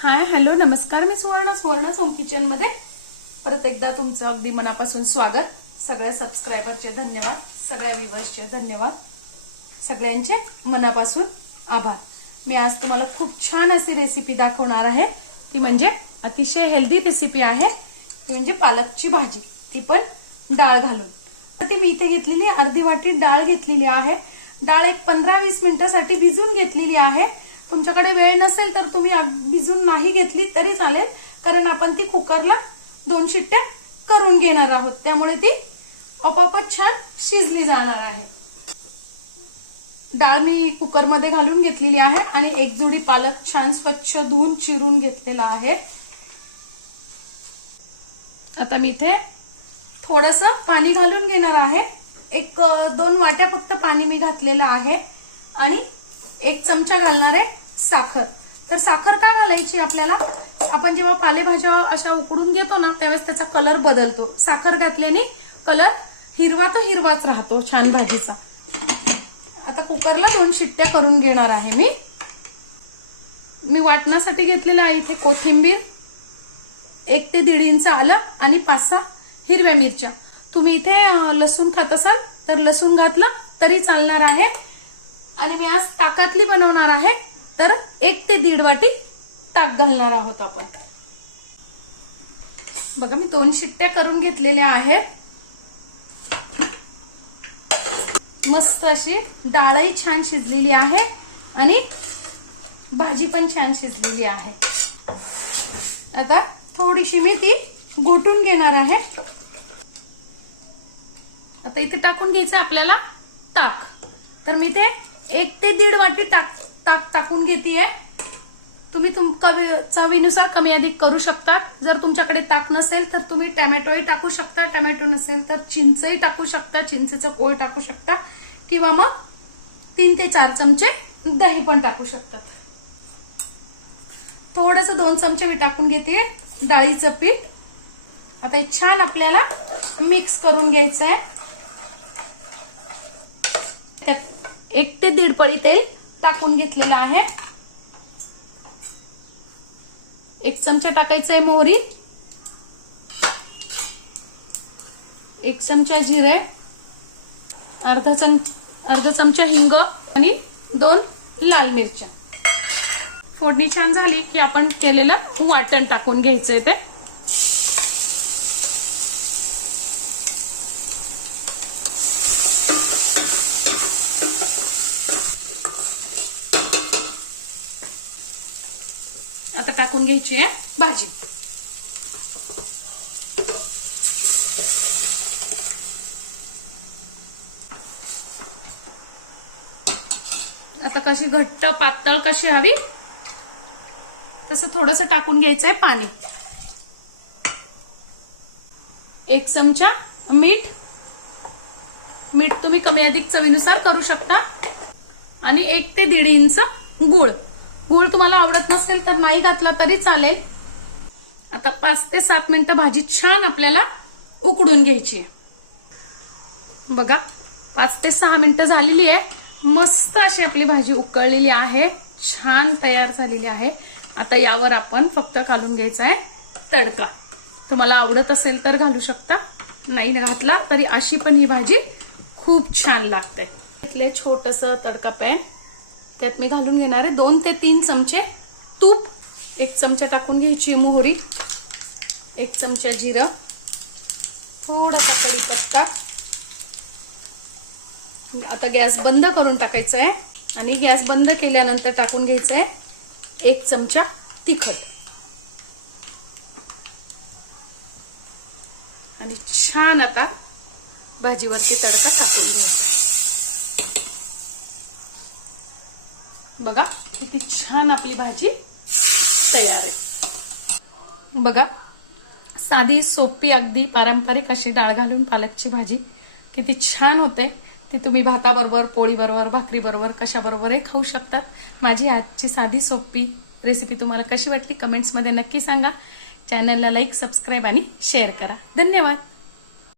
Hi hello नमस्कार, मी सुवर्ण home kitchen मध्ये परत एकदा तुमचं अगदी मनापासून स्वागत. सगळ्या सबस्क्रायबरचे धन्यवाद, सगळ्या व्ह्यूअर्सचे धन्यवाद, सगळ्यांचे मनापासून आभार. मी आज तुम्हाला खूप छान अशी रेसिपी दाखवणार आहे. ती म्हणजे अतिशय हेल्दी रेसिपी आहे. ती म्हणजे पालकची भाजी, ती पण डाळ घालून. तर ती मी इथे घेतलेली अर्धी वाटी डाळ घेतलेली आहे. डाळ एक 15-20 मिनिटांसाठी भिजून घेतलेली आहे. तुमच्याकडे वेळ नसेल तर तुम्ही भिजून नाही घेतली तरी चालेल, कारण आपण ती कुकरला 2 शिट्ट्या करून घेणार आहोत, त्यामुळे ती आपोआप छान शिजली जाणार आहे. डाळ मी कुकरमध्ये घालून घेतलेली आहे आणि एक जोडी पालक छान स्वच्छ धुवून चिरून घेतलेला आहे. आता मी इथे थोडंसं पाणी घालून घेणार आहे. 1-2 वाट्या फक्त पाणी मी घातलेलं आहे आणि 1 चमचा घालणार आहे साखर. तर साखर का घालायची आपल्याला? आपण जेव्हा पालेभाज्या अशा उकडून घेतो ना, त्यावेळेस त्याचा कलर बदलतो. साखर घातल्याने कलर हिरवा तो हिरवाच राहतो छान भाजीचा. आता कुकरला 2 शिट्ट्या करून घेणार आहे. मी वाटण्यासाठी घेतलेलं आहे इथे कोथिंबीर, 1 ते 1.5 इंच आलं आणि 5-6 हिरव्या मिरच्या. तुम्ही इथे लसूण खात असाल तर लसूण घातलं तरी चालणार आहे. आणि मी आज ताकातली बनवणार आहे, तर 1 ते 1.5 वाटी ताक घालणार आहोत आपण. बघा, मी 2 शिट्ट्या करून घेतलेल्या आहेत. मस्त अशी डाळही छान शिजलेली आहे आणि भाजी पण छान शिजलेली आहे. आता थोडीशी मी ती घोटून घेणार आहे. आता इथे टाकून घ्यायचं आपल्याला ताक. तर मी ते 1 ते 1.5 वाटी ताक टाकून घेतेय. तुम्ही चवीनुसार कमी अधिक करू शकता. जर तुमच्याकडे ताक नसेल तर तुम्ही टोमॅटोही टाकू शकता, टोमॅटो नसेल तर चिंचही टाकू शकता, चिंचेचं कोळ टाकू शकता, किंवा मग 3 ते 4 चमचे दही पण टाकू शकतात. थोडंसं 2 चमचे मी टाकून घेते डाळीचं पीठ. आता हे छान आपल्याला मिक्स करून घ्यायचं आहे. त्यात 1 ते 1.5 पळी तेल टाकून घेतलेलं आहे. 1 चमचा टाकायचं आहे मोहरी, 1 चमचा जिरे, अर्धा चमचा हिंग आणि 2 लाल मिरच्या. फोडणी छान झाली की आपण केलेलं वाटण टाकून घ्यायचंय ते. आता टाकून घ्यायची आहे भाजी. आता कशी घट्ट पातळ कशी हवी तसं थोडंसं टाकून घ्यायचंय पाणी. 1 चमचा मीठ तुम्ही कमी अधिक चवीनुसार करू शकता. आणि 1 ते 1.5 इंच गूळ तुम्हाला आवडत नसेल तर नाही घातला तरी चालेल. आता 5 ते 7 मिनिटं भाजी छान आपल्याला उकडून घ्यायची. बघा, 5 ते 6 मिनिटं झालेली आहे. मस्त अशी आपली भाजी उकळलेली आहे, छान तयार झालेली आहे. आता यावर आपण फक्त घालून घ्यायचा आहे तडका. तुम्हाला आवडत असेल तर घालू शकता, नाही घातला तरी अशी पण ही भाजी खूप छान लागते. इथले छोटंसं तडका पॅन, त्यात मी घालून घेणार आहे 2 ते 3 चमचे तूप. 1 चमचा टाकून घ्यायची मोहरी, 1 चमचा जिरं, थोडासा कढीपत्ता. आता गॅस बंद करून टाकायचा आहे आणि गॅस बंद केल्यानंतर टाकून घ्यायचं आहे 1 चमचा तिखट. आणि छान आता भाजीवरती तडका टाकून घ्यायचा. बघा किती छान आपली भाजी तयार आहे. बघा, साधी सोपी अगदी पारंपरिक अशी डाळ घालून पालकची भाजी किती छान होते. ती तुम्ही भाताबरोबर, पोळीबरोबर, भाकरीबरोबर कशाबरोबरही खाऊ शकतात. माझी आजची साधी सोपी रेसिपी तुम्हाला कशी वाटली कमेंट्समध्ये नक्की सांगा. चॅनलला लाईक, सबस्क्राईब आणि शेअर करा. धन्यवाद.